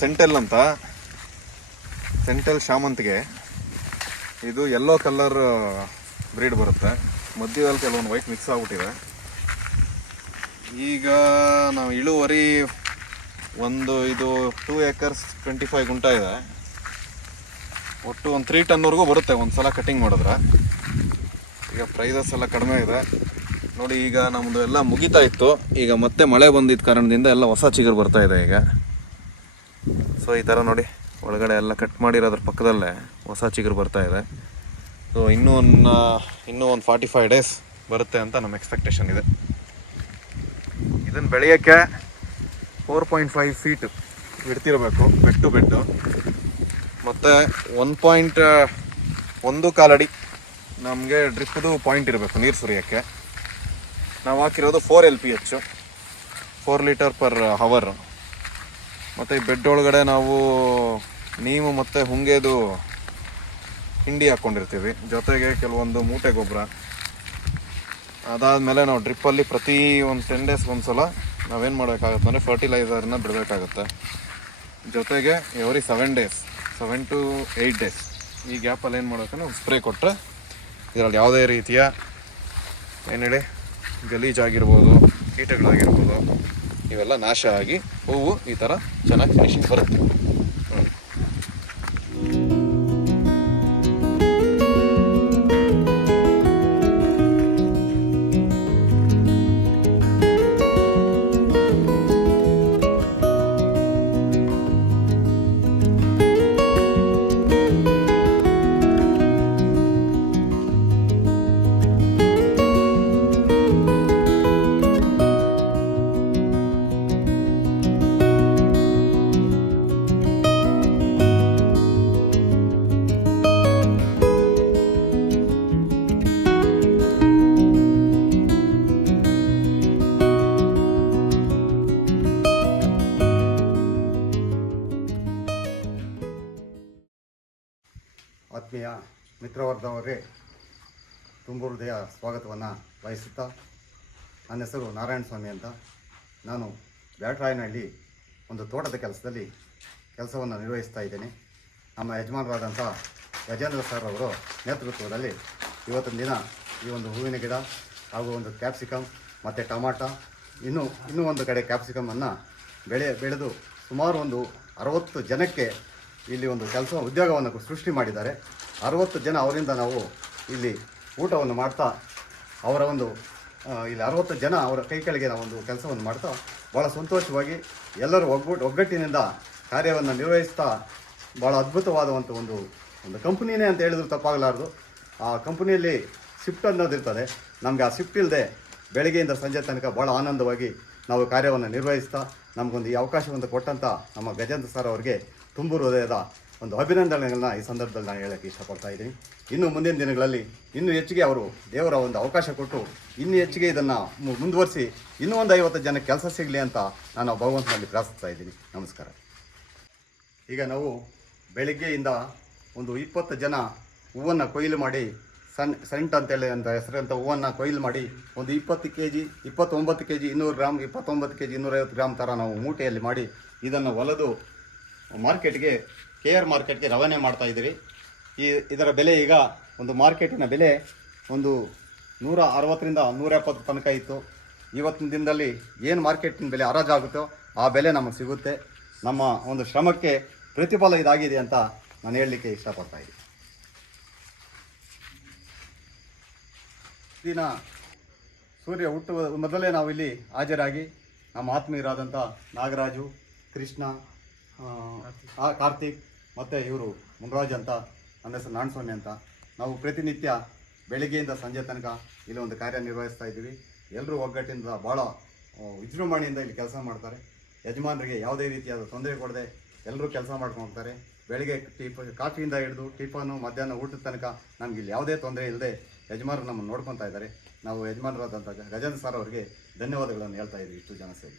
ಸೆಂಟೆಲ್ ಅಂತ, ಸೆಂಟೆಲ್ ಶಾಮಂತಿಗೆ. ಇದು yellow colour bread ಬರುತ್ತೆ. ಮಧ್ಯದಲ್ಲಿ ಕೆಲವೊಂದು ವೈಟ್ ಮಿಕ್ಸ್ ಆಗ್ಬಿಟ್ಟಿದೆ. ಈಗ ನಾವು ಇಳುವರಿ ಇದು 2 acres 25 ಗುಂಟ ಇದೆ. ಒಟ್ಟು ಒಂದು 3 ಟನ್ವರೆಗೂ ಬರುತ್ತೆ ಒಂದು ಸಲ ಕಟಿಂಗ್ ಮಾಡಿದ್ರೆ. ಈಗ ಪ್ರೈಸಸ್ ಎಲ್ಲ ಕಡಿಮೆ ಇದೆ ನೋಡಿ. ಈಗ ನಮ್ಮದು ಎಲ್ಲ ಮುಗಿತಾ ಇತ್ತು, ಈಗ ಮತ್ತೆ ಮಳೆ ಬಂದಿದ್ದ ಕಾರಣದಿಂದ ಎಲ್ಲ ಹೊಸ ಚಿಗುರು ಬರ್ತಾ ಇದೆ ಈಗ. ಸೊ ಈ ಥರ ನೋಡಿ, ಒಳಗಡೆ ಎಲ್ಲ ಕಟ್ ಮಾಡಿರೋದ್ರ ಪಕ್ಕದಲ್ಲೇ ಹೊಸ ಚಿಗುರು ಬರ್ತಾ ಇದೆ. ಸೊ ಇನ್ನೂ ಒಂದು 45 days ಬರುತ್ತೆ ಅಂತ ನಮ್ಮ ಎಕ್ಸ್ಪೆಕ್ಟೇಷನ್ ಇದೆ. ಇದನ್ನು ಬೆಳೆಯೋಕ್ಕೆ 4.5 feet ಬಿಡ್ತಿರಬೇಕು ಬೆಡ್ ಟು ಬೆಡ್ಡು, ಮತ್ತು 1.1 ಅಡಿ ನಮಗೆ ಡ್ರಿಪ್ದು ಪಾಯಿಂಟ್ ಇರಬೇಕು ನೀರು ಸುರಿಯೋಕ್ಕೆ. ನಾವು ಹಾಕಿರೋದು 4 LPH 4 liter per hour. ಮತ್ತು ಈ ಬೆಡ್ ಒಳಗಡೆ ನಾವು ನೀಮು ಮತ್ತು ಹುಂಗೆದು ಹಿಂಡಿ ಹಾಕ್ಕೊಂಡಿರ್ತೀವಿ, ಜೊತೆಗೆ ಕೆಲವೊಂದು ಮೂಟೆ ಗೊಬ್ಬರ. ಅದಾದಮೇಲೆ ನಾವು ಡ್ರಿಪ್ಪಲ್ಲಿ ಪ್ರತಿ ಒಂದು 10 days ಒಂದ್ಸಲ ನಾವೇನು ಮಾಡಬೇಕಾಗುತ್ತೆ ಅಂದರೆ ಫರ್ಟಿಲೈಸರ್ನ ಬಿಡಬೇಕಾಗುತ್ತೆ. ಜೊತೆಗೆ ಎವ್ರಿ 7 to 8 days ಈ ಗ್ಯಾಪಲ್ಲಿ ಏನು ಮಾಡಬೇಕಂದ್ರೆ ಒಂದು ಸ್ಪ್ರೇ ಕೊಟ್ಟರೆ ಇದರಲ್ಲಿ ಯಾವುದೇ ರೀತಿಯ ಏನೇಳಿ ಗಲೀಜಾಗಿರ್ಬೋದು, ಕೀಟಗಳಾಗಿರ್ಬೋದು, ಇವೆಲ್ಲ ನಾಶ ಆಗಿ ಹೂವು ಈ ಥರ ಚೆನ್ನಾಗಿ ಫಿನಿಶಿಂಗ್ ಬರುತ್ತೆ. ಆತ್ಮೀಯ ಮಿತ್ರವರ್ಗದವರೇ, ತುಂಬ ಹೃದಯ ಸ್ವಾಗತವನ್ನು ಬಯಸುತ್ತಾ, ನನ್ನ ಹೆಸರು ನಾರಾಯಣ ಸ್ವಾಮಿ ಅಂತ. ನಾನು ಬ್ಯಾಟ್ರಾಯನಹಳ್ಳಿ ಒಂದು ತೋಟದ ಕೆಲಸವನ್ನು ನಿರ್ವಹಿಸ್ತಾ ಇದ್ದೇನೆ. ನಮ್ಮ ಯಜಮಾನರಾದಂಥ ಗಜೇಂದ್ರ ಸರ್ ಅವರು ನೇತೃತ್ವದಲ್ಲಿ ಇವತ್ತಿನ ದಿನ ಈ ಒಂದು ಹೂವಿನ ಗಿಡ ಹಾಗೂ ಒಂದು ಕ್ಯಾಪ್ಸಿಕಮ್ ಮತ್ತು ಟಮಾಟ, ಇನ್ನೂ ಒಂದು ಕಡೆ ಕ್ಯಾಪ್ಸಿಕಮನ್ನು ಬೆಳೆದು ಸುಮಾರು ಒಂದು 60 ಜನಕ್ಕೆ ಇಲ್ಲಿ ಒಂದು ಉದ್ಯೋಗವನ್ನು ಸೃಷ್ಟಿ ಮಾಡಿದ್ದಾರೆ. 60 ಜನ ಅವರಿಂದ ನಾವು ಇಲ್ಲಿ ಊಟವನ್ನು ಮಾಡ್ತಾ, ಅವರ ಒಂದು ಇಲ್ಲಿ 60 ಜನ ಅವರ ಕೈ ಕೆಳಗೆ ನಾವು ಒಂದು ಕೆಲಸವನ್ನು ಮಾಡ್ತಾ ಭಾಳ ಸಂತೋಷವಾಗಿ ಎಲ್ಲರೂ ಒಗ್ಗಟ್ಟಿನಿಂದ ಕಾರ್ಯವನ್ನು ನಿರ್ವಹಿಸ್ತಾ ಭಾಳ ಅದ್ಭುತವಾದಂಥ ಒಂದು ಕಂಪ್ನಿನೇ ಅಂತ ಹೇಳಿದ್ರು ತಪ್ಪಾಗಲಾರ್ದು. ಆ ಕಂಪ್ನಿಯಲ್ಲಿ ಶಿಫ್ಟ್ ಅನ್ನೋದಿರ್ತದೆ. ನಮಗೆ ಆ ಶಿಫ್ಟ್ ಇಲ್ಲದೆ ಬೆಳಗ್ಗೆಯಿಂದ ಸಂಜೆ ತನಕ ಭಾಳ ಆನಂದವಾಗಿ ನಾವು ಕಾರ್ಯವನ್ನು ನಿರ್ವಹಿಸ್ತಾ ನಮಗೊಂದು ಈ ಅವಕಾಶವನ್ನು ಕೊಟ್ಟಂಥ ನಮ್ಮ ಗಜೇಂದ್ರ ಸರ್ ಅವರಿಗೆ ತುಂಬ ಹೃದಯದ ಒಂದು ಅಭಿನಂದನೆಗಳನ್ನ ಈ ಸಂದರ್ಭದಲ್ಲಿ ನಾನು ಹೇಳೋಕ್ಕೆ ಇಷ್ಟಪಡ್ತಾ ಇದ್ದೀನಿ. ಇನ್ನು ಮುಂದಿನ ದಿನಗಳಲ್ಲಿ ಇನ್ನೂ ಹೆಚ್ಚಿಗೆ ಅವರು ದೇವರ ಒಂದು ಅವಕಾಶ ಕೊಟ್ಟು ಇನ್ನೂ ಹೆಚ್ಚಿಗೆ ಇದನ್ನು ಮುಂದುವರಿಸಿ ಇನ್ನೂ ಒಂದು 50 ಜನಕ್ಕೆ ಕೆಲಸ ಸಿಗಲಿ ಅಂತ ನಾನು ಭಗವಂತನಲ್ಲಿ ಪ್ರಾರ್ಥಿಸ್ತಾ ಇದ್ದೀನಿ. ನಮಸ್ಕಾರ. ಈಗ ನಾವು ಬೆಳಗ್ಗೆಯಿಂದ ಒಂದು 20 ಜನ ಹೂವನ್ನು ಕೊಯ್ಲು ಮಾಡಿ ಸೆಂಟ್ ಅಂತೇಳಿ ಅಂತ ಹೆಸರಂಥ ಹೂವನ್ನು ಕೊಯ್ಲು ಮಾಡಿ ಒಂದು 20 kg 29 kg 200 gram 29 kg 250 gram ಥರ ನಾವು ಮೂಟೆಯಲ್ಲಿ ಮಾಡಿ ಇದನ್ನು ಹೊಲದು ಮಾರ್ಕೆಟ್ಗೆ KR ಮಾರ್ಕೆಟ್ಗೆ ರವಾನೆ ಮಾಡ್ತಾ ಇದ್ದೀವಿ. ಇದರ ಬೆಲೆ ಈಗ ಒಂದು ಮಾರ್ಕೆಟಿನ ಬೆಲೆ ಒಂದು 160ರಿಂದ 170 ತನಕ ಇತ್ತು. ಇವತ್ತಿನ ದಿನದಲ್ಲಿ ಏನು ಮಾರ್ಕೆಟಿನ ಬೆಲೆ ಹರಾಜಾಗುತ್ತೋ ಆ ಬೆಲೆ ನಮಗೆ ಸಿಗುತ್ತೆ. ನಮ್ಮ ಒಂದು ಶ್ರಮಕ್ಕೆ ಪ್ರತಿಫಲ ಇದಾಗಿದೆ ಅಂತ ನಾನು ಹೇಳಲಿಕ್ಕೆ ಇಷ್ಟಪಡ್ತಾ ಇದ್ದೀನಿ. ದಿನ ಸೂರ್ಯ ಹುಟ್ಟುವ ಮೊದಲೇ ನಾವು ಇಲ್ಲಿ ಹಾಜರಾಗಿ ನಮ್ಮ ಆತ್ಮೀಯರಾದಂಥ ನಾಗರಾಜು, ಕೃಷ್ಣ, ಕಾರ್ತಿಕ್ ಮತ್ತು ಇವರು ಮುನ್ರಾಜ್ ಅಂತ, ನನ್ನ ಹೆಸರು ನಾರಾಯಣಸ್ವಾಮಿ ಅಂತ, ನಾವು ಪ್ರತಿನಿತ್ಯ ಬೆಳಗ್ಗೆಯಿಂದ ಸಂಜೆ ತನಕ ಇಲ್ಲಿ ಒಂದು ಕಾರ್ಯನಿರ್ವಹಿಸ್ತಾ ಇದ್ದೀವಿ. ಎಲ್ಲರೂ ಒಗ್ಗಟ್ಟಿನಿಂದ ಭಾಳ ವಿಜೃಂಭಣೆಯಿಂದ ಇಲ್ಲಿ ಕೆಲಸ ಮಾಡ್ತಾರೆ. ಯಜಮಾನರಿಗೆ ಯಾವುದೇ ರೀತಿಯಾದ ತೊಂದರೆ ಕೊಡದೆ ಎಲ್ಲರೂ ಕೆಲಸ ಮಾಡ್ಕೊಂಡು ಹೋಗ್ತಾರೆ. ಬೆಳಗ್ಗೆ ಕಾಫಿಯಿಂದ ಹಿಡಿದು ಟಿಫನು, ಮಧ್ಯಾಹ್ನ ಊಟದ ತನಕ ನಮ್ಗೆ ಇಲ್ಲಿ ಯಾವುದೇ ತೊಂದರೆ ಇಲ್ಲದೆ ಯಜಮಾನರು ನಮ್ಮನ್ನು ನೋಡ್ಕೊತಾ ಇದ್ದಾರೆ. ನಾವು ಯಜಮಾನರಾದಂಥ ಗಜೇಂದ್ರ ಸರ್ ಅವರಿಗೆ ಧನ್ಯವಾದಗಳನ್ನು ಹೇಳ್ತಾ ಇದ್ದೀವಿ. ಇಷ್ಟು ಜನ ಸೇರಿ